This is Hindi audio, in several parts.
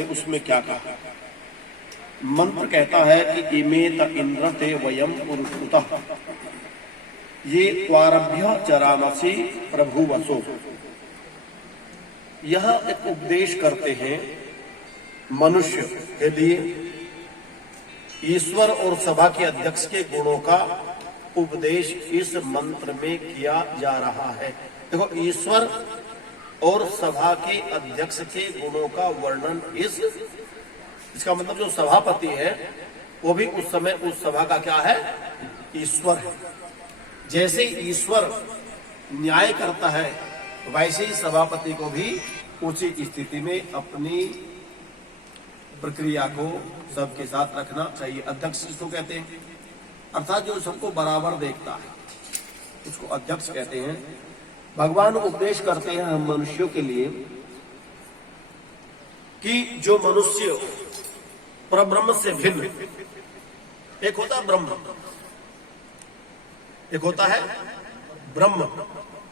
थे उसमें क्या कहा। मंत्र कहता है कि इमे त इंद्र ते वयम पुरुषुतः ये त्वारभ्य चरामसी प्रभु वसो। यह एक उपदेश करते हैं मनुष्य के लिए। ईश्वर और सभा के अध्यक्ष के गुणों का उपदेश इस मंत्र में किया जा रहा है। देखो, ईश्वर और सभा के अध्यक्ष के गुणों का वर्णन इसका मतलब जो सभापति है वो भी उस समय उस सभा का क्या है, ईश्वर है। जैसे ईश्वर न्याय करता है वैसे ही सभापति को भी उचित स्थिति में अपनी प्रक्रिया को सबके साथ रखना चाहिए। अध्यक्ष इसको कहते हैं, अर्थात जो सबको बराबर देखता है उसको अध्यक्ष कहते हैं। भगवान उपदेश करते हैं हम मनुष्यों के लिए कि जो मनुष्य परब्रह्म से भिन्न, एक होता है ब्रह्म, एक होता है ब्रह्म।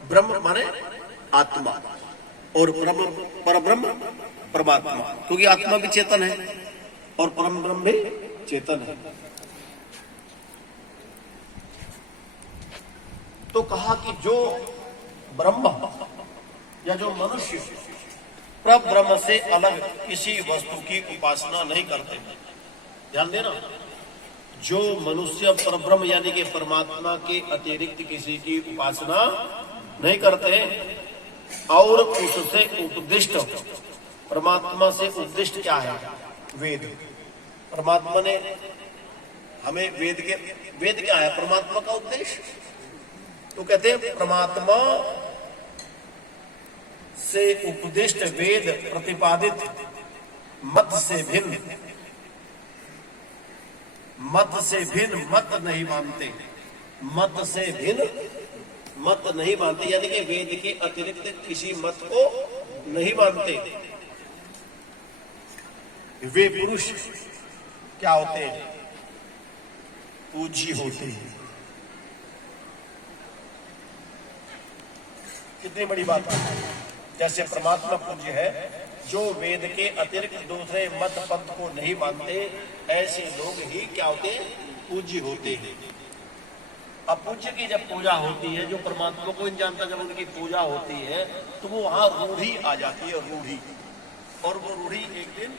ब्रह्म माने आत्मा और परब्रह्म परमात्मा, क्योंकि आत्मा भी चेतन है और परम ब्रह्म भी चेतन है। तो कहा कि जो ब्रह्म या जो मनुष्य परब्रह्म से अलग किसी वस्तु की उपासना नहीं करते, ध्यान देना, जो मनुष्य परब्रह्म यानी कि परमात्मा के अतिरिक्त किसी की उपासना नहीं करते और उससे उपदिष्ट, परमात्मा से उपदिष्ट क्या है, वेद। परमात्मा ने हमें वेद क्या है, परमात्मा का उपदेश। तो कहते हैं परमात्मा से उपदिष्ट वेद प्रतिपादित मत से भिन्न मत नहीं मानते, मत से भिन्न मत नहीं मानते, यानी कि वेद के अतिरिक्त किसी मत को नहीं मानते। वे पुरुष क्या होते हैं, पूज्य होते हैं। कितनी बड़ी बात है। जैसे परमात्मा पूज्य है, जो वेद के अतिरिक्त दूसरे मत पंथ को नहीं मानते ऐसे लोग ही क्या होते हैं, पूज्य होते हैं। अब पूज्य की जब पूजा होती है, जो परमात्मा को नहीं जानता, जब उनकी पूजा होती है तो वो वहां रूढ़ी आ जाती है, रूढ़ी। और वो रूढ़ी एक दिन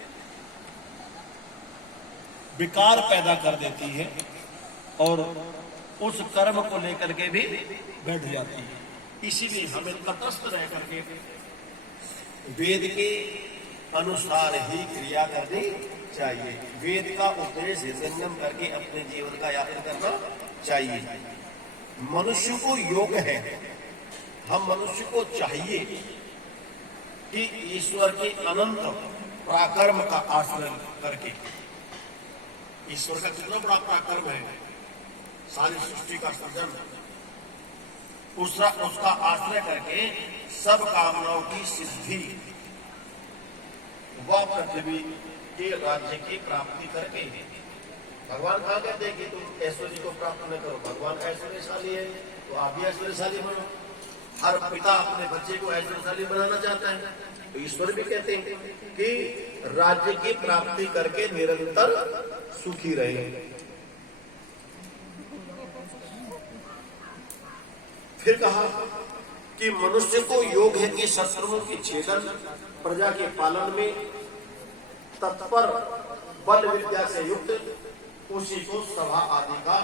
विकार पैदा कर देती है और उस कर्म को लेकर के भी बैठ जाती है। इसीलिए हमें तटस्थ रह करके वेद के अनुसार ही क्रिया करनी चाहिए। वेद का उपदेश संगम करके अपने जीवन का यापन करना चाहिए। मनुष्य को योग है, हम मनुष्य को चाहिए कि ईश्वर के अनंत पराक्रम का आश्रय करके, ईश्वर का कितना बड़ा पराक्रम है, सारी सृष्टि का सृजन, उसका आश्रय करके सब कामनाओं की सिद्धि व पृथ्वी के राज्य की प्राप्ति करके। भगवान कहा कहते हैं कि तुम ऐश्वर्य को प्राप्त न करो, भगवान ऐश्वर्यशाली है तो आप भी ऐश्वर्यशाली बनो। हर पिता अपने बच्चे को ऐश्वर्यशाली बनाना चाहता है, तो ईश्वर भी कहते हैं कि राज्य की प्राप्ति करके निरंतर सुखी रहे। फिर कहा कि मनुष्य को योग है कि शत्रुओं की छेदन, प्रजा के पालन में तत्पर, बल विद्या से युक्त, उसी को सभा आदि का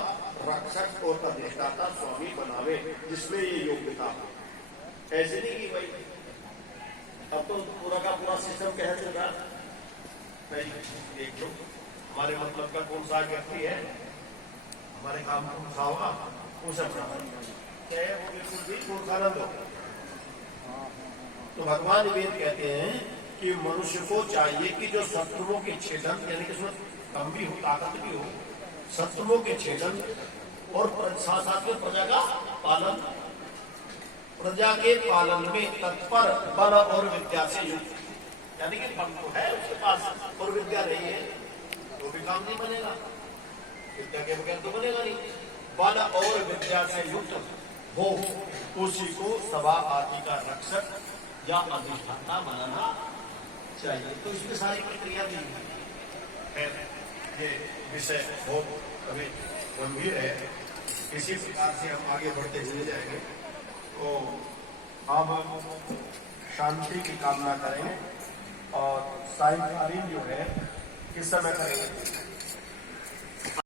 रक्षक और अधिष्ठाता स्वामी बनावे, जिसमें ये योग्यता हो। ऐसे नहीं कि भाई अब तो पूरा का पूरा सिस्टम कह चुका एक लोग हमारे मतलब का कौन सा व्यक्ति है, हमारे काम कौन सा होगा, उसे चाहे वो बिल्कुल भी मूर्खानंद हो। तो भगवान वेद कहते हैं कि मनुष्य को चाहिए कि जो शत्रुओं के छेदन, यानी कि उसमें कम भी हो, ताकत भी हो, शत्रुओं के छेदन और साथ में प्रजा का पालन, प्रजा के पालन में तत्पर, बल और विद्या से युक्त, यानी कि बल तो है उसके पास और विद्या नहीं है तो भी काम नहीं बनेगा, विद्या के बगैर तो बनेगा नहीं। बल और विद्या से युक्त हो, उसी को सभा आदि का रक्षक या अधिष्ठाता बनाना चाहिए। तो इसमें सारी प्रक्रिया दी है। ये विषय बहुत अभी गंभीर है, इसी प्रकार से हम आगे बढ़ते चले जाएंगे। तो अब शांति की कामना करेंगे और सायंकालीन जो है किस समय करेंगे?